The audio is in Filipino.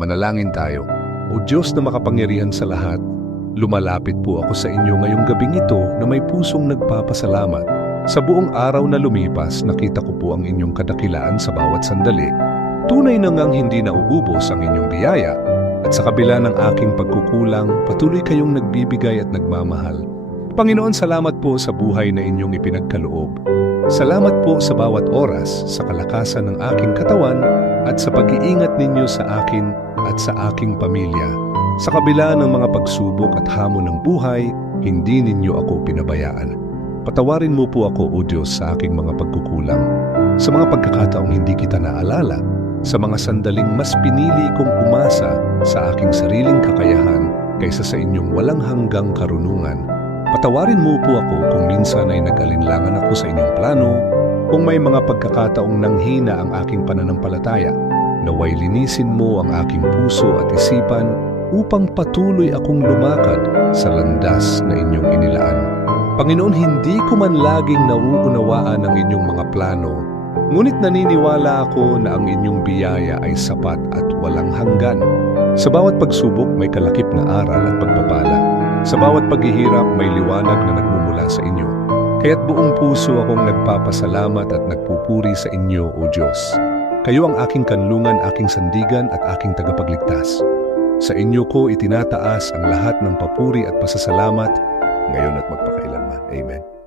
Manalangin tayo. O Diyos na makapangyarihan sa lahat, lumalapit po ako sa inyo ngayong gabing ito na may pusong nagpapasalamat. Sa buong araw na lumipas, nakita ko po ang inyong kadakilaan sa bawat sandali. Tunay na ngang hindi nauubos ang inyong biyaya at sa kabila ng aking pagkukulang, patuloy kayong nagbibigay at nagmamahal. Panginoon, salamat po sa buhay na inyong ipinagkaloob. Salamat po sa bawat oras, sa kalakasan ng aking katawan at sa pag-iingat ninyo sa akin at sa aking pamilya. Sa kabila ng mga pagsubok at hamon ng buhay, hindi ninyo ako pinabayaan. Patawarin mo po ako, O Diyos, sa aking mga pagkukulang. Sa mga pagkakataong hindi kita naalala, sa mga sandaling mas pinili kong umasa sa aking sariling kakayahan kaysa sa inyong walang hanggang karunungan. Patawarin mo po ako kung minsan ay nag-alinlangan ako sa inyong plano, kung may mga pagkakataong nanghina ang aking pananampalataya, naway linisin mo ang aking puso at isipan upang patuloy akong lumakad sa landas na inyong inilaan. Panginoon, hindi ko man laging nauunawaan ang inyong mga plano, ngunit naniniwala ako na ang inyong biyaya ay sapat at walang hanggan. Sa bawat pagsubok may kalakip na aral at pagpapala. Sa bawat paghihirap may liwanag na nagmumula sa inyo. Kaya't buong puso akong nagpapasalamat at nagpupuri sa inyo, O Diyos. Kayo ang aking kanlungan, aking sandigan at aking tagapagligtas. Sa inyo ko itinataas ang lahat ng papuri at pasasalamat, ngayon at magpakailanman. Amen.